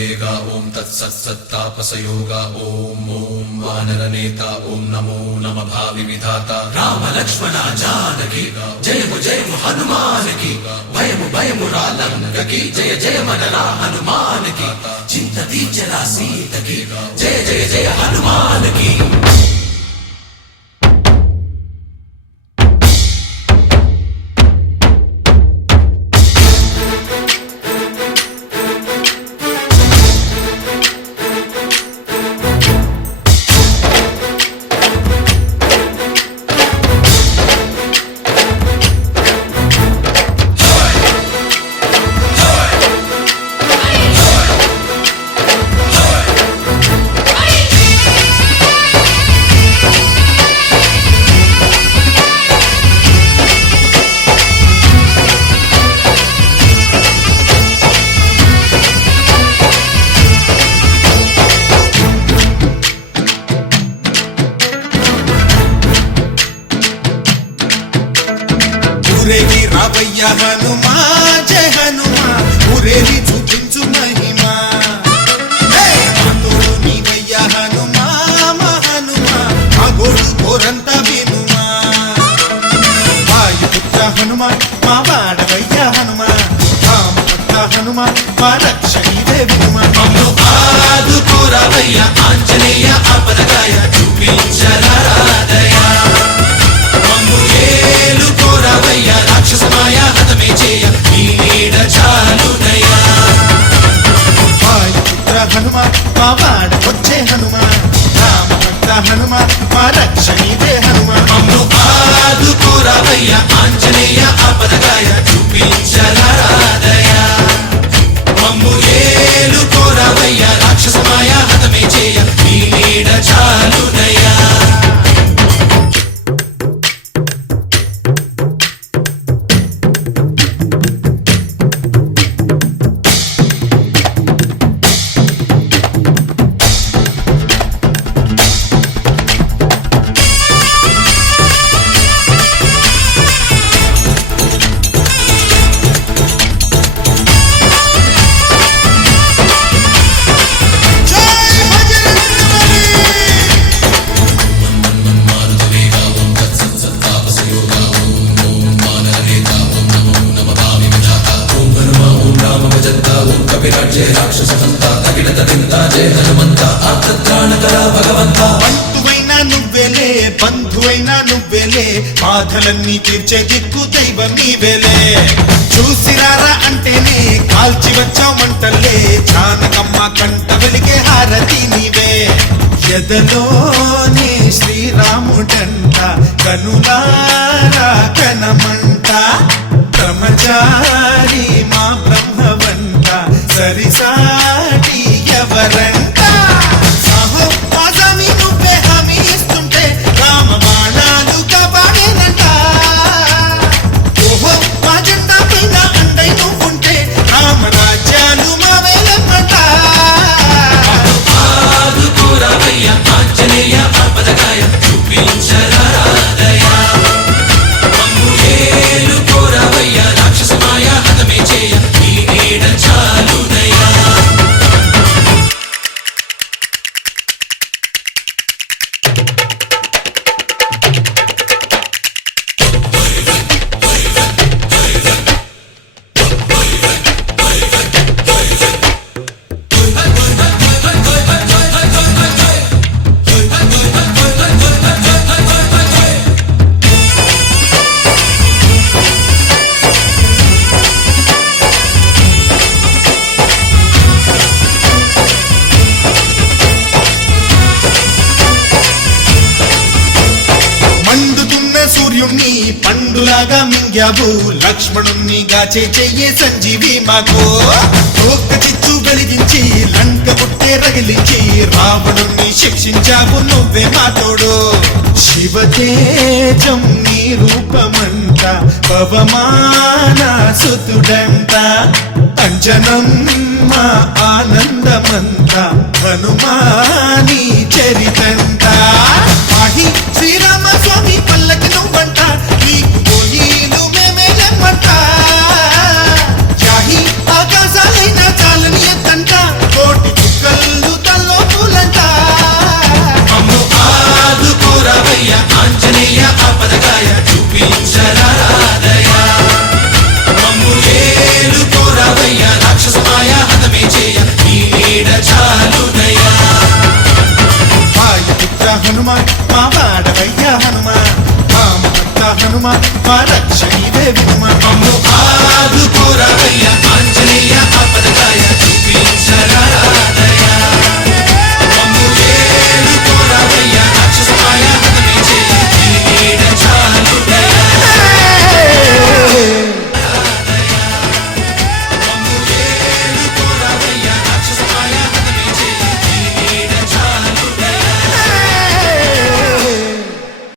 मारुतवेगा ओम तत्सत्सत्तापसयोगा ओम ओम वानरनेता ओम नमो नमः भावि विधाता राम लक्ष्मण जानकी जय हनुमान की भयमु भयमु रालंकी जय जय मनरा हनुमान की चिंतती चला सीत की जय जय जय हनुमान की। ఊరేగి రావయ్య హనుమా జయ హనుమా ఊరేగి చూపించు మహిమా తోడు నీవయ్య హనుమా మా హనుమా మా గోడు కోరంత వినుమా వాయుపుత్ర హనుమా మా వాడవయ్య హనుమా రామపుత్ర హనుమా మా రక్షణీవే వినుమా ఆదుకోరావయ్య ఆంజనేయ ఆపదగాయ చూపించరాదయ రాక్షసమాయా హతమే చేయ నీ నీడ చాలునయా వాయుపుత్ర హనుమా మా వాడ వచ్చే హనుమా రామభక్త హనుమా మా రక్షణీదే హనుమా మమ్ము ఆదుకోరావయ్య ఆంజనేయ ఆపదగాయ చూపించరాదయ మమ్ము ఏలుకోరావయ్య రాక్షసమాయా హతమే చేయ నీ నీడ చాలునయా బంధువైనా నువ్వేలే బంధువైనా నువ్వేలే బాధలన్నీ తీర్చే దిక్కు దైవం నీవేలే చూసిరారా అంటేనే కాల్చి వచ్చామంటలే జానకమ్మ కంట వెలిగే హారతి నీవే ఎదలోనే శ్రీరాముడంట కనులారా కనమంట బ్రహ్మచారి మా బ్రహ్మవంట సరిసాటి ఎవరంట ఆంజనేయ ఆపదగాయ చూపించరాదయ మమ్ము ఏలుకోరావయ్య రాక్షసమాయా హతమే చేయ నీ నీడ చాలునయా సూర్యుణ్ణి పండులాగా మింగావు లక్ష్మణుణ్ణి గాచే చెయ్యే సంజీవి మాకు ఒక్క చిచ్చు వెలిగించి లంక పుట్టే రగిలించి రావణుణ్ణి శిక్షించావు నువ్వే మా తోడు శివతేజం నీ రూపమంట పవమాన సుతుడంట అంజనం మా ఆనందమంత హనుమాని చరితంట ఆహి శ్రీరామ స్వామి పల్లకి నువ్వంట నీకు పోయిలు మేమే లెమ్మంట జాహి ఆకాశాలైనా చాలని ఎత్తంట కోట దయరాదయా మమ్ము ఏలుకోరావయ్యా రాక్షస మాయ హతమే చేయ నీ నీడ చాలునయ్యా వాయుపుత్ర హనుమ మా వాడవయ్య హనుమ రామభక్త హనుమ మా రక్షణీవే వినుమ మమ్ము ఆదుకోరావయ్యా ఆంజనేయ ఆపదకాయ